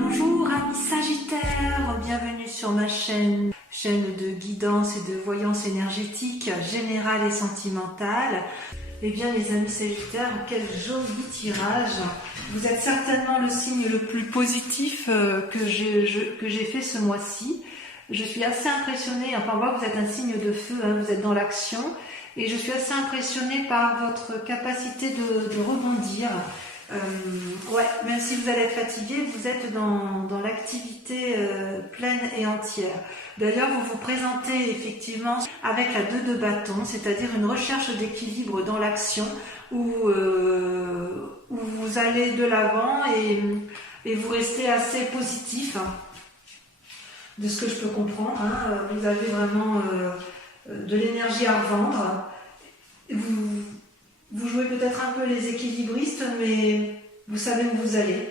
Bonjour amis Sagittaires, bienvenue sur ma chaîne de guidance et de voyance énergétique générale et sentimentale. Eh bien les amis Sagittaires, quel joli tirage. Vous êtes certainement le signe le plus positif que j'ai fait ce mois-ci. Je suis assez impressionnée, enfin on voit que vous êtes un signe de feu, hein, vous êtes dans l'action. Et je suis assez impressionnée par votre capacité de rebondir. Ouais, même si vous allez être fatigué, vous êtes dans l'activité pleine et entière. D'ailleurs, vous vous présentez effectivement avec la 2 de bâton, c'est-à-dire une recherche d'équilibre dans l'action où vous allez de l'avant et vous restez assez positif, hein, de ce que je peux comprendre. Hein. Vous avez vraiment de l'énergie à revendre. Vous jouez peut-être un peu les équilibristes, mais vous savez où vous allez.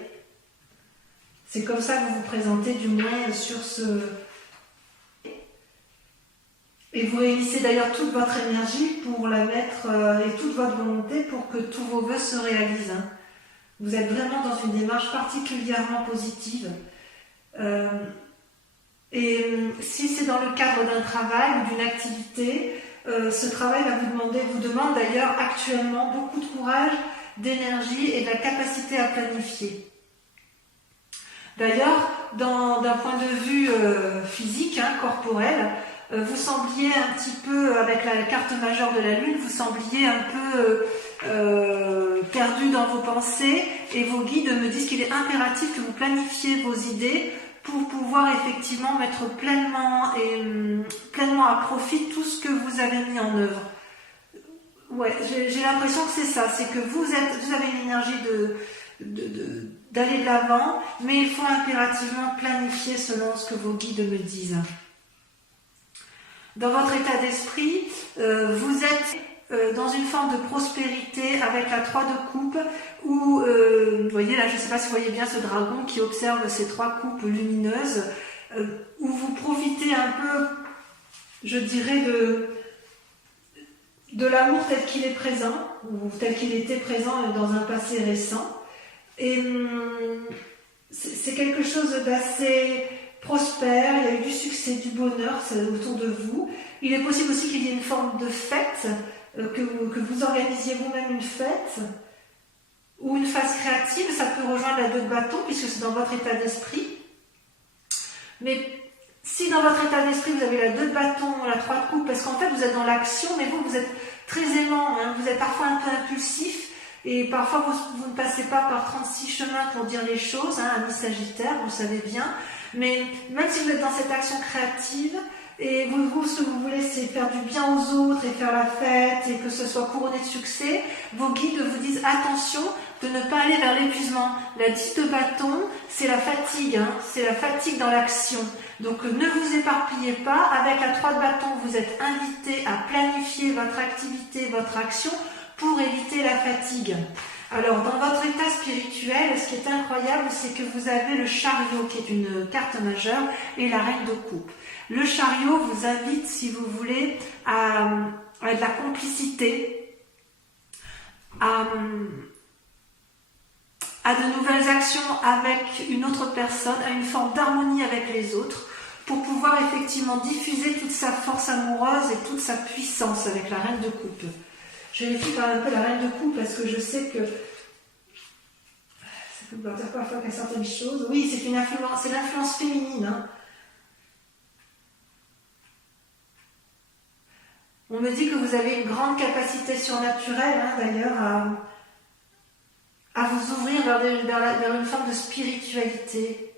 C'est comme ça que vous vous présentez, du moins sur ce... Et vous réunissez d'ailleurs toute votre énergie pour la mettre, et toute votre volonté pour que tous vos vœux se réalisent. Hein. Vous êtes vraiment dans une démarche particulièrement positive. Et si c'est dans le cadre d'un travail ou d'une activité, ce travail vous demande d'ailleurs actuellement beaucoup de courage, d'énergie et de la capacité à planifier. D'ailleurs, d'un point de vue physique, hein, corporel, vous sembliez un petit peu, avec la carte majeure de la Lune, vous sembliez un peu perdu dans vos pensées, et vos guides me disent qu'il est impératif que vous planifiez vos idées pour pouvoir effectivement mettre pleinement à profit tout ce que vous avez mis en œuvre. Ouais, j'ai l'impression que c'est ça, c'est que vous avez une énergie d'aller de l'avant, mais il faut impérativement planifier selon ce que vos guides me disent. Dans votre état d'esprit, vous êtes dans une forme de prospérité avec la 3 de coupe où, vous voyez là, je ne sais pas si vous voyez bien ce dragon qui observe ces 3 coupes lumineuses, où vous profitez un peu, je dirais, de l'amour tel qu'il est présent, ou tel qu'il était présent dans un passé récent. Et c'est quelque chose d'assez prospère, il y a eu du succès, du bonheur autour de vous. Il est possible aussi qu'il y ait une forme de fête, que vous organisiez vous-même une fête, ou une phase créative, ça peut rejoindre la 2 de bâton, puisque c'est dans votre état d'esprit. Mais si dans votre état d'esprit, vous avez la 2 de bâton, la 3 de coupe, parce qu'en fait, vous êtes dans l'action, mais vous êtes très aimant, hein, vous êtes parfois un peu impulsif, et parfois, vous ne passez pas par 36 chemins pour dire les choses, hein, amis Sagittaire, vous le savez bien. Mais même si vous êtes dans cette action créative, et ce que vous voulez, c'est faire du bien aux autres et faire la fête et que ce soit couronné de succès, vos guides vous disent attention de ne pas aller vers l'épuisement. La 10 de bâton, c'est la fatigue, hein, c'est la fatigue dans l'action. Donc ne vous éparpillez pas. Avec la 3 de bâton, vous êtes invité à planifier votre activité, votre action pour éviter la fatigue. Alors, dans votre état spirituel, ce qui est incroyable, c'est que vous avez le chariot, qui est une carte majeure, et la reine de coupe. Le chariot vous invite, si vous voulez, à de la complicité, à de nouvelles actions avec une autre personne, à une forme d'harmonie avec les autres, pour pouvoir effectivement diffuser toute sa force amoureuse et toute sa puissance avec la reine de coupe. Je vérifie quand même un peu la reine de coupe parce que je sais que ça peut dire parfois qu'il y a certaines choses. Oui, c'est l'influence féminine. Hein. On me dit que vous avez une grande capacité surnaturelle, hein, d'ailleurs, à vous ouvrir vers une forme de spiritualité.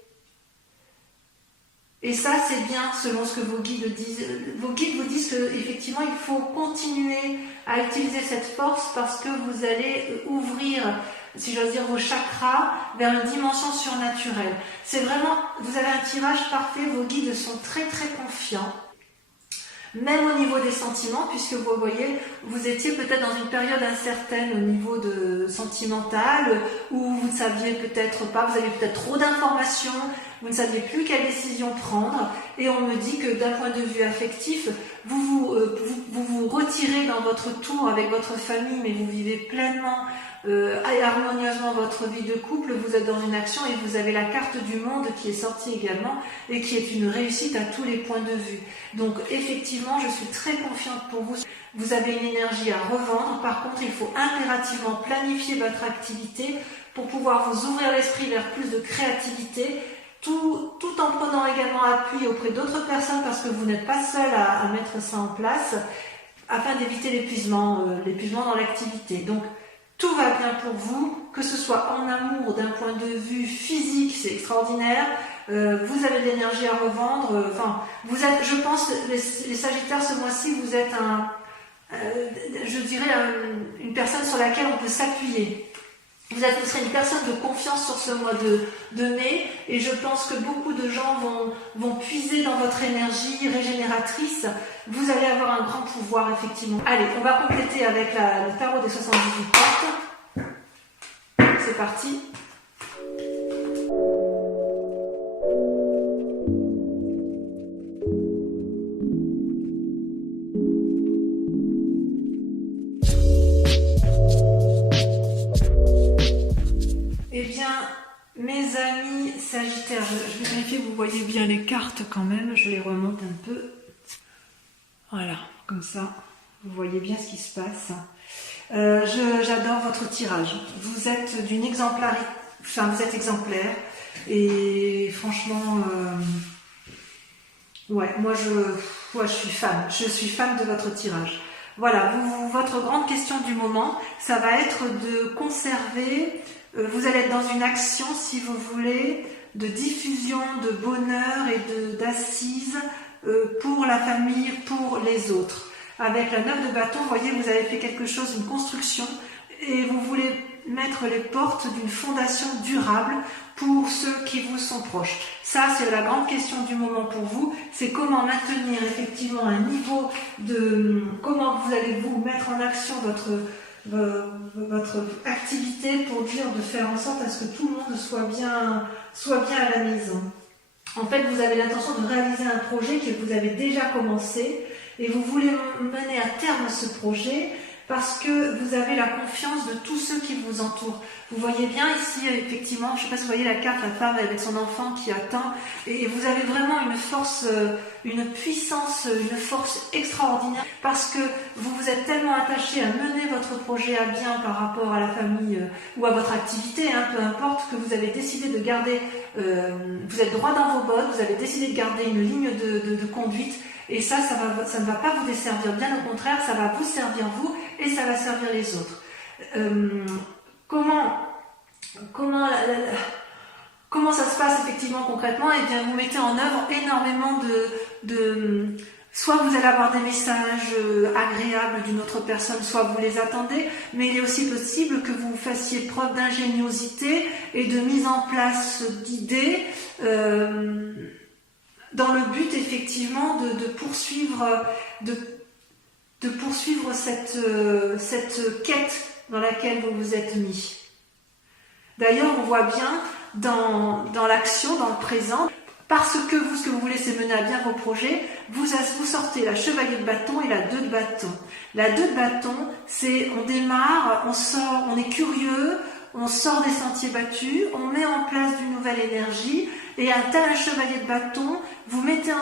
Et ça, c'est bien selon ce que vos guides disent. Vos guides vous disent qu'effectivement, il faut continuer à utiliser cette force parce que vous allez ouvrir, si j'ose dire, vos chakras vers une dimension surnaturelle. C'est vraiment, vous avez un tirage parfait, vos guides sont très très confiants. Même au niveau des sentiments, puisque vous voyez, vous étiez peut-être dans une période incertaine au niveau sentimental, où vous ne saviez peut-être pas, vous aviez peut-être trop d'informations, vous ne saviez plus quelle décision prendre, et on me dit que d'un point de vue affectif, vous vous retirez dans votre tour avec votre famille, mais vous vivez pleinement et harmonieusement votre vie de couple, vous êtes dans une action et vous avez la carte du monde qui est sortie également et qui est une réussite à tous les points de vue. Donc effectivement, je suis très confiante pour vous. Vous avez une énergie à revendre. Par contre, il faut impérativement planifier votre activité pour pouvoir vous ouvrir l'esprit vers plus de créativité, tout en prenant également appui auprès d'autres personnes parce que vous n'êtes pas seul à mettre ça en place afin d'éviter l'épuisement dans l'activité. Donc, tout va bien pour vous, que ce soit en amour, d'un point de vue physique, c'est extraordinaire. Vous avez de l'énergie à revendre. Vous êtes, je pense, les Sagittaires, ce mois-ci, vous êtes une personne sur laquelle on peut s'appuyer. Vous serez une personne de confiance sur ce mois de mai, et je pense que beaucoup de gens vont puiser dans votre énergie régénératrice. Vous allez avoir un grand pouvoir, effectivement. Allez, on va compléter avec le tarot des 78 cartes. C'est parti. Eh bien, mes amis Sagittaires, je vais vérifier que vous voyez bien les cartes quand même, je les remonte un peu. Voilà, comme ça, vous voyez bien ce qui se passe. J'adore votre tirage. Vous êtes d'une exemplarité, vous êtes exemplaire. Et franchement, moi je suis fan. Je suis fan de votre tirage. Voilà, votre grande question du moment, ça va être de conserver. Vous allez être dans une action, si vous voulez, de diffusion, de bonheur et d'assises pour la famille, pour les autres. Avec la 9 de bâton, vous voyez, vous avez fait quelque chose, une construction, et vous voulez mettre les portes d'une fondation durable pour ceux qui vous sont proches. Ça, c'est la grande question du moment pour vous, c'est comment maintenir effectivement un niveau de... Comment vous allez vous mettre en action votre activité pour de faire en sorte à ce que tout le monde soit bien à la maison. En fait, vous avez l'intention de réaliser un projet que vous avez déjà commencé et vous voulez mener à terme ce projet parce que vous avez la confiance de tous ceux qui vous entourent. Vous voyez bien ici, effectivement, je ne sais pas si vous voyez la carte, la femme avec son enfant qui attend, et vous avez vraiment une force, une puissance, une force extraordinaire, parce que vous vous êtes tellement attaché à mener votre projet à bien par rapport à la famille ou à votre activité, peu importe, que vous avez décidé de garder, vous êtes droit dans vos bottes, vous avez décidé de garder une ligne de conduite, et ça ne va pas vous desservir, bien au contraire, ça va vous servir vous, et ça va servir les autres. Comment ça se passe effectivement concrètement? Eh bien, vous mettez en œuvre énormément soit vous allez avoir des messages agréables d'une autre personne, soit vous les attendez, mais il est aussi possible que vous fassiez preuve d'ingéniosité et de mise en place d'idées dans le but effectivement de poursuivre cette quête dans laquelle vous vous êtes mis. D'ailleurs, on voit bien dans l'action, dans le présent, parce que ce que vous voulez, c'est mener à bien vos projets, vous sortez la chevalier de bâton et la 2 de bâton. La 2 de bâton, c'est on démarre, on est curieux, on sort des sentiers battus, on met en place d'une nouvelle énergie, et un tel chevalier de bâton, vous montez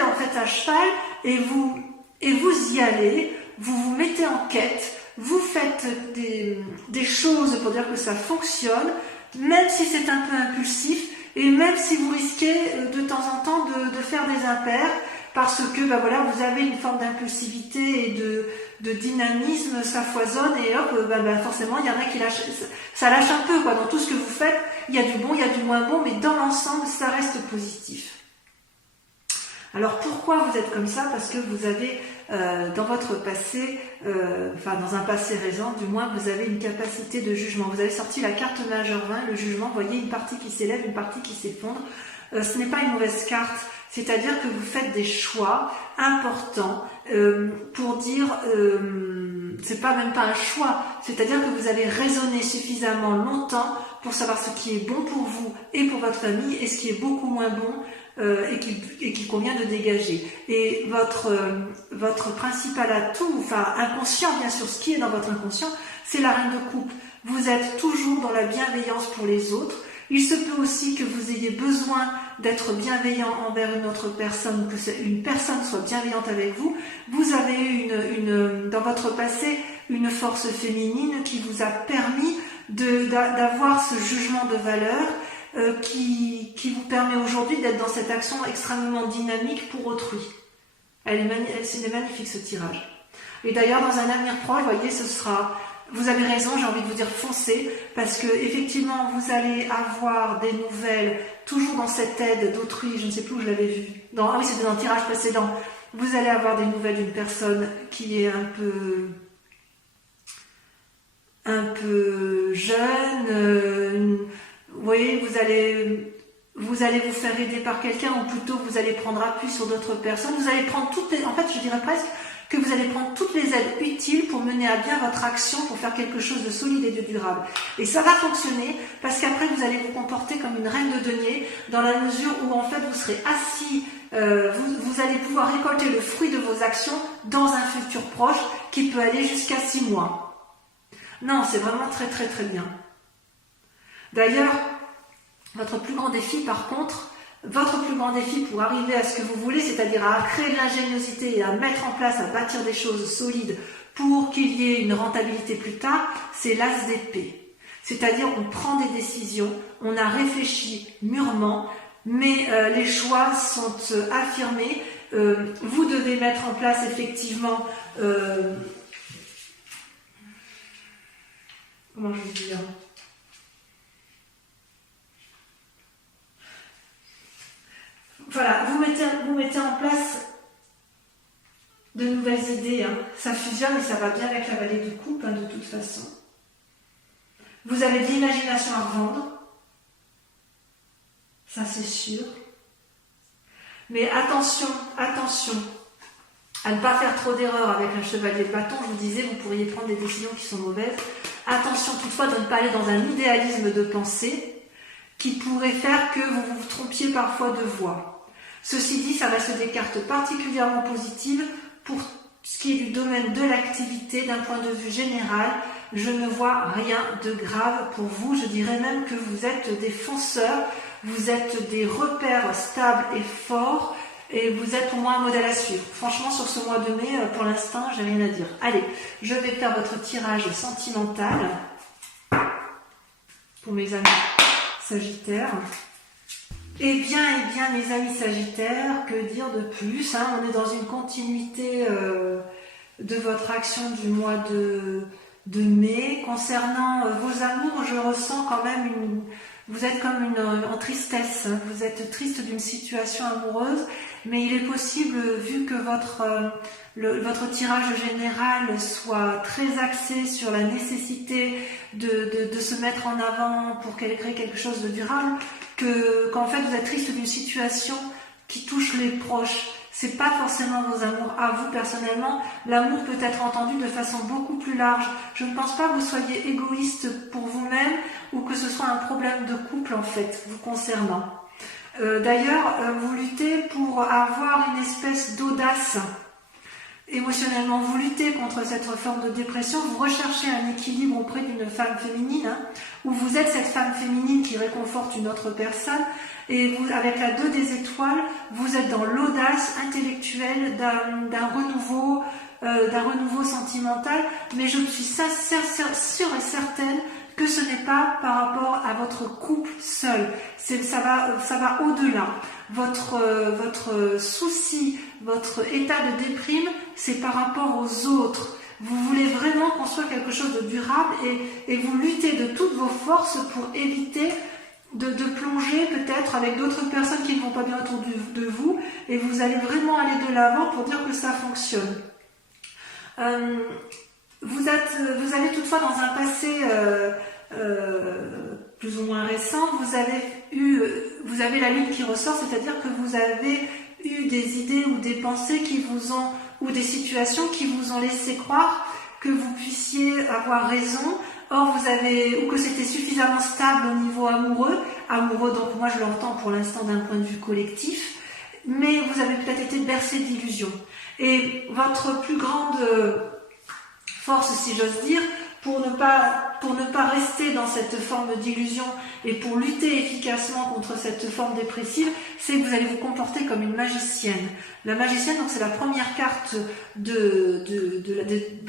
en fait à cheval et vous y allez, vous vous mettez en quête, vous faites des choses pour dire que ça fonctionne, même si c'est un peu impulsif, et même si vous risquez de temps en temps de faire des impairs, parce que vous avez une forme d'impulsivité et de dynamisme, ça foisonne, et hop, forcément il y en a qui ça lâche un peu, dans tout ce que vous faites, il y a du bon, il y a du moins bon, mais dans l'ensemble, ça reste positif. Alors pourquoi vous êtes comme ça? Parce que vous avez dans votre passé, dans un passé récent, du moins vous avez une capacité de jugement. Vous avez sorti la carte majeure 20, le jugement, vous voyez une partie qui s'élève, une partie qui s'effondre. Ce n'est pas une mauvaise carte, c'est-à-dire que vous faites des choix importants pour dire, c'est pas même pas un choix, c'est-à-dire que vous avez raisonné suffisamment longtemps pour savoir ce qui est bon pour vous et pour votre famille et ce qui est beaucoup moins bon et qu'il convient de dégager. Et votre principal atout, enfin inconscient bien sûr, ce qui est dans votre inconscient, c'est la reine de coupe. Vous êtes toujours dans la bienveillance pour les autres. Il se peut aussi que vous ayez besoin d'être bienveillant envers une autre personne, que une personne soit bienveillante avec vous. Vous avez eu dans votre passé une force féminine qui vous a permis d'avoir ce jugement de valeur qui vous permet aujourd'hui d'être dans cette action extrêmement dynamique pour autrui. C'est magnifique ce tirage. Et d'ailleurs, dans un avenir proche, vous voyez, vous avez raison, j'ai envie de vous dire foncez, parce que effectivement, vous allez avoir des nouvelles, toujours dans cette aide d'autrui, je ne sais plus où je l'avais vu. Ah oui, c'était dans le tirage précédent. Vous allez avoir des nouvelles d'une personne qui est un peu jeune, vous voyez, vous allez vous faire aider par quelqu'un, ou plutôt vous allez prendre appui sur d'autres personnes, vous allez prendre en fait je dirais presque que vous allez prendre toutes les aides utiles pour mener à bien votre action, pour faire quelque chose de solide et de durable. Et ça va fonctionner, parce qu'après vous allez vous comporter comme une reine de denier, dans la mesure où en fait vous serez assis, vous allez pouvoir récolter le fruit de vos actions dans un futur proche, qui peut aller jusqu'à 6 mois. Non, c'est vraiment très très très bien. D'ailleurs, votre plus grand défi par contre, pour arriver à ce que vous voulez, c'est-à-dire à créer de l'ingéniosité et à mettre en place, à bâtir des choses solides pour qu'il y ait une rentabilité plus tard, c'est l'as d'épée. C'est-à-dire on prend des décisions, on a réfléchi mûrement, mais les choix sont affirmés. Vous devez mettre en place effectivement... comment je vais dire ? Voilà, vous mettez en place de nouvelles idées, hein. Ça fusionne et ça va bien avec la vallée de coupe, hein, de toute façon. Vous avez de l'imagination à revendre, ça c'est sûr. Mais attention à ne pas faire trop d'erreurs avec un chevalier de bâton. Je vous disais, vous pourriez prendre des décisions qui sont mauvaises. Attention toutefois de ne pas aller dans un idéalisme de pensée qui pourrait faire que vous vous trompiez parfois de voie. Ceci dit, ça reste des cartes particulièrement positives pour ce qui est du domaine de l'activité. D'un point de vue général, je ne vois rien de grave pour vous. Je dirais même que vous êtes des fonceurs, vous êtes des repères stables et forts, et vous êtes pour moi un modèle à suivre. Franchement, sur ce mois de mai, pour l'instant, j'ai rien à dire. Allez, je vais faire votre tirage sentimental pour mes amis Sagittaires. Eh bien, mes amis Sagittaires, que dire de plus, hein, on est dans une continuité de votre action du mois de mai. Concernant vos amours, je ressens quand même vous êtes comme en tristesse. Vous êtes triste d'une situation amoureuse, mais il est possible, vu que votre tirage général soit très axé sur la nécessité de se mettre en avant pour créer quelque chose de durable, qu'en fait vous êtes triste d'une situation qui touche les proches. C'est pas forcément vos amours à vous personnellement. L'amour peut être entendu de façon beaucoup plus large. Je ne pense pas que vous soyez égoïste pour vous-même ou que ce soit un problème de couple en fait vous concernant. D'ailleurs, vous luttez pour avoir une espèce d'audace émotionnellement. Vous luttez contre cette forme de dépression. Vous recherchez un équilibre auprès d'une femme féminine, hein, où vous êtes cette femme féminine qui réconforte une autre personne. Et vous, avec la 2 des étoiles, vous êtes dans l'audace intellectuelle d'un renouveau sentimental. Mais je suis sûre et certaine que ce n'est pas par rapport à votre couple seul. Ça va au-delà. Votre souci, votre état de déprime, c'est par rapport aux autres. Vous voulez vraiment construire quelque chose de durable et vous luttez de toutes vos forces pour éviter de plonger peut-être avec d'autres personnes qui ne vont pas bien autour de vous, et vous allez vraiment aller de l'avant pour dire que ça fonctionne. Vous avez toutefois dans un passé plus ou moins récent, vous avez la lune qui ressort, c'est-à-dire que vous avez eu des idées ou des pensées ou des situations qui vous ont laissé croire que vous puissiez avoir raison Or, ou que c'était suffisamment stable au niveau amoureux, donc moi je l'entends pour l'instant d'un point de vue collectif, mais vous avez peut-être été bercé d'illusions. Et votre plus grande force, si j'ose dire, pour ne pas rester dans cette forme d'illusion et pour lutter efficacement contre cette forme dépressive, c'est que vous allez vous comporter comme une magicienne. La magicienne, donc c'est la première carte de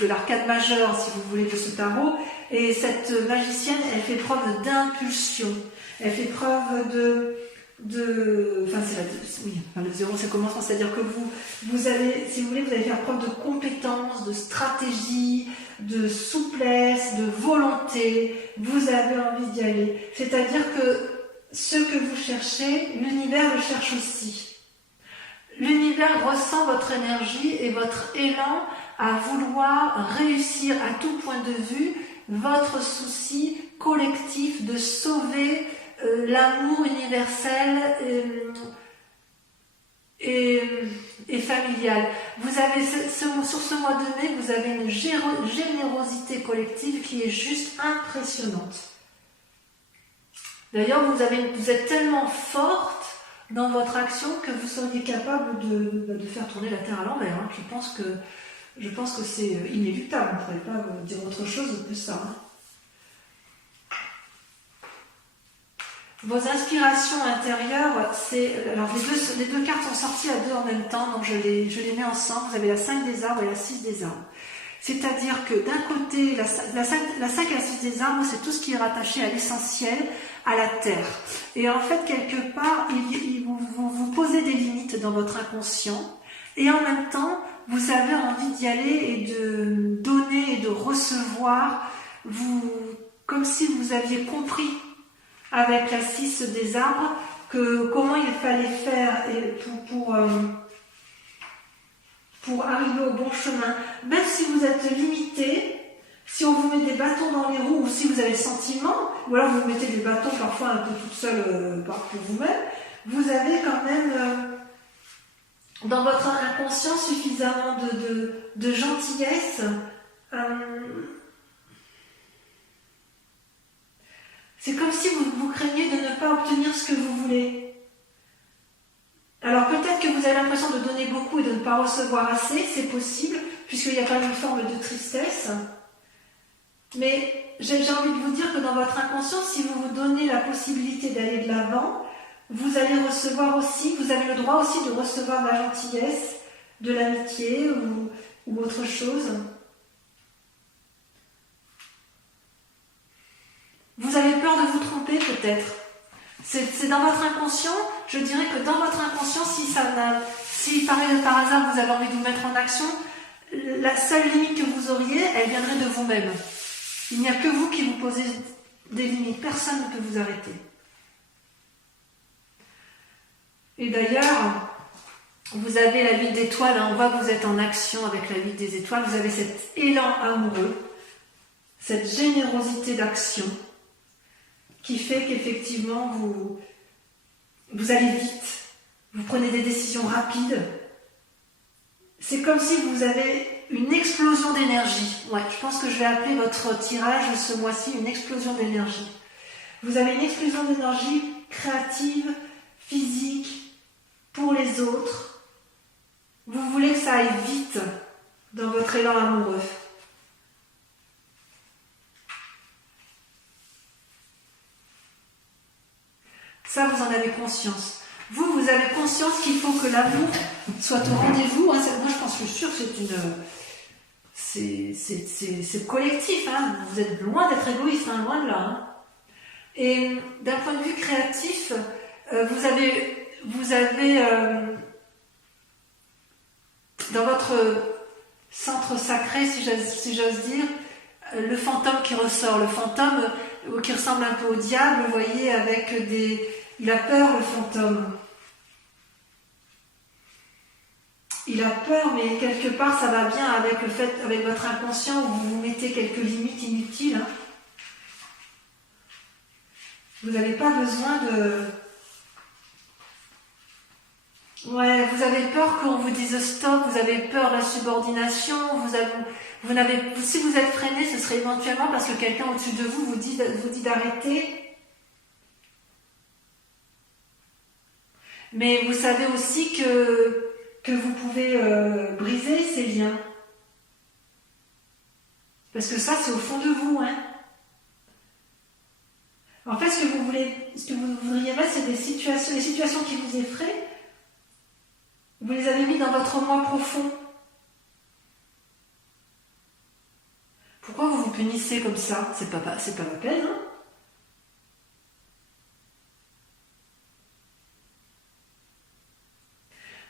l'arcade majeure, si vous voulez, de ce tarot. Et cette magicienne, elle fait preuve d'impulsion. Elle fait preuve le zéro, c'est commencement, c'est-à-dire que vous allez, si vous voulez, vous allez faire preuve de compétence, de stratégie, de souplesse, de volonté. Vous avez envie d'y aller. C'est-à-dire que ce que vous cherchez, l'univers le cherche aussi. L'univers ressent votre énergie et votre élan à vouloir réussir à tout point de vue votre souci collectif de sauver l'amour universel et familial. Vous avez sur ce mois de mai, vous avez une générosité collective qui est juste impressionnante. D'ailleurs, vous êtes tellement forte dans votre action que vous seriez capable de faire tourner la Terre à l'envers. Hein. Je pense que c'est inéluctable. On ne pourrait pas dire autre chose que ça. Hein. Vos inspirations intérieures, alors les deux cartes sont sorties à deux en même temps, donc je les mets ensemble. Vous avez la 5 des arbres et la 6 des arbres. C'est-à-dire que d'un côté, la 5 et la 6 des arbres, c'est tout ce qui est rattaché à l'essentiel, à la terre. Et en fait, quelque part, vous posez des limites dans votre inconscient, et en même temps, vous avez envie d'y aller et de donner et de recevoir, comme si vous aviez compris avec la 6 des arbres, comment il fallait faire pour arriver au bon chemin. Même si vous êtes limité, si on vous met des bâtons dans les roues, ou si vous avez le sentiment, ou alors vous mettez des bâtons parfois un peu toute seule pour vous-même, vous avez quand même dans votre inconscient suffisamment de gentillesse. C'est comme si vous craigniez de ne pas obtenir ce que vous voulez. Alors peut-être que vous avez l'impression de donner beaucoup et de ne pas recevoir assez, c'est possible, puisqu'il y a quand même une forme de tristesse. Mais j'ai envie de vous dire que dans votre inconscient, si vous vous donnez la possibilité d'aller de l'avant, vous allez recevoir aussi, vous avez le droit aussi de recevoir de la gentillesse, de l'amitié ou autre chose. Vous avez peur de vous tromper peut-être. C'est dans votre inconscient, je dirais que dans votre inconscient, si par hasard vous avez envie de vous mettre en action, la seule limite que vous auriez, elle viendrait de vous-même. Il n'y a que vous qui vous posez des limites, personne ne peut vous arrêter. Et d'ailleurs, vous avez la huile d'étoiles, on voit que vous êtes en action avec la huile des étoiles, vous avez cet élan amoureux, cette générosité d'action, qui fait qu'effectivement vous allez vite, vous prenez des décisions rapides. C'est comme si vous avez une explosion d'énergie. Ouais, je pense que je vais appeler votre tirage ce mois-ci une explosion d'énergie. Vous avez une explosion d'énergie créative, physique, pour les autres. Vous voulez que ça aille vite dans votre élan amoureux. Ça, vous en avez conscience. Vous avez conscience qu'il faut que l'amour soit au rendez-vous. Moi, je pense que je suis sûre que c'est collectif. Hein. Vous êtes loin d'être égoïste, hein, loin de là. Hein. Et d'un point de vue créatif, vous avez dans votre centre sacré, si j'ose dire, le fantôme qui ressort. Le fantôme qui ressemble un peu au diable, vous voyez, avec il a peur, le fantôme. Il a peur, mais quelque part, ça va bien avec avec votre inconscient, où vous vous mettez quelques limites inutiles. Hein. Vous n'avez pas besoin Ouais, vous avez peur qu'on vous dise stop, vous avez peur de la subordination, si vous êtes freiné, ce serait éventuellement parce que quelqu'un au-dessus de vous vous dit d'arrêter. Mais vous savez aussi que vous pouvez briser ces liens. Parce que ça, c'est au fond de vous, hein. En fait, ce que vous voudriez mettre, c'est les situations qui vous effraient. Vous les avez mis dans votre moi profond. Pourquoi vous vous punissez comme ça? C'est pas la peine, hein?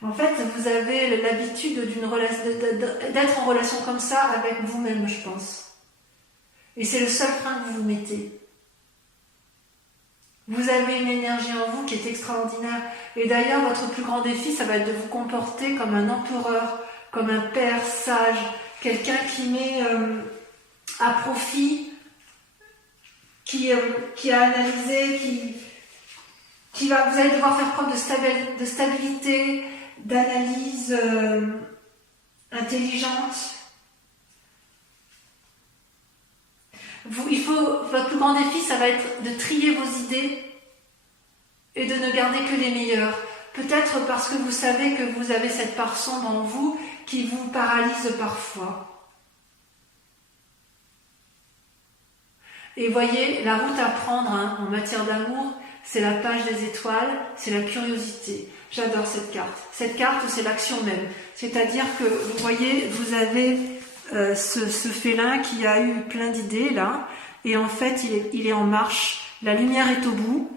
En fait, vous avez l'habitude d'être en relation comme ça avec vous-même, je pense. Et c'est le seul frein que vous vous mettez. Vous avez une énergie en vous qui est extraordinaire. Et d'ailleurs, votre plus grand défi, ça va être de vous comporter comme un empereur, comme un père sage, quelqu'un qui met à profit, qui a analysé, vous allez devoir faire preuve de stabilité, d'analyse intelligente. Votre plus grand défi, ça va être de trier vos idées et de ne garder que les meilleures. Peut-être parce que vous savez que vous avez cette part sombre en vous qui vous paralyse parfois. Et voyez, la route à prendre en matière d'amour, c'est la page des étoiles, c'est la curiosité. J'adore cette carte. Cette carte, c'est l'action même. C'est-à-dire que, vous voyez, vous avez ce félin qui a eu plein d'idées, là, et en fait, il est en marche. La lumière est au bout.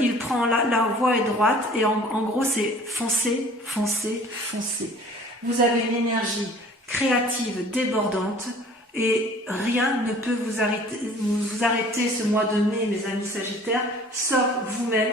Il prend la voie est droite, et en gros, c'est foncer, foncer, foncer. Vous avez une énergie créative, débordante, et rien ne peut vous arrêter ce mois de mai, mes amis Sagittaires, sauf vous-même.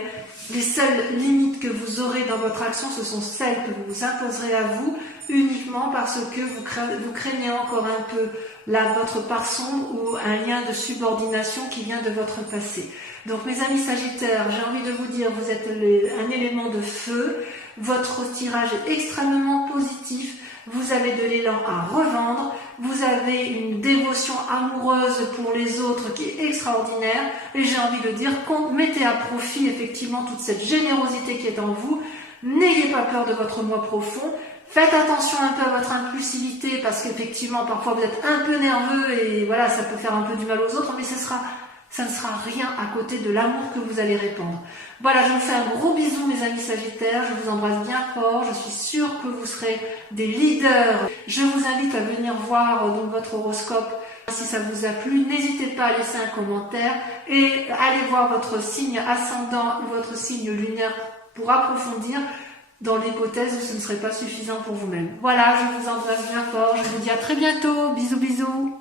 Les seules limites que vous aurez dans votre action, ce sont celles que vous vous imposerez à vous, uniquement parce que vous craignez encore un peu votre part sombre ou un lien de subordination qui vient de votre passé. Donc mes amis Sagittaires, j'ai envie de vous dire, vous êtes un élément de feu, votre tirage est extrêmement positif, vous avez de l'élan à revendre, vous avez une dévotion amoureuse pour les autres qui est extraordinaire, et j'ai envie de dire, mettez à profit effectivement toute cette générosité qui est en vous, n'ayez pas peur de votre moi profond, faites attention un peu à votre impulsivité, parce qu'effectivement parfois vous êtes un peu nerveux, et voilà, ça peut faire un peu du mal aux autres, mais ça ne sera rien à côté de l'amour que vous allez répandre. Voilà, je vous fais un gros bisou mes amis Sagittaires, je vous embrasse bien fort, je suis sûre que vous serez des leaders. Je vous invite à venir voir donc votre horoscope si ça vous a plu. N'hésitez pas à laisser un commentaire et allez voir votre signe ascendant ou votre signe lunaire pour approfondir dans l'hypothèse où ce ne serait pas suffisant pour vous-même. Voilà, je vous embrasse bien fort, je vous dis à très bientôt, bisous bisous.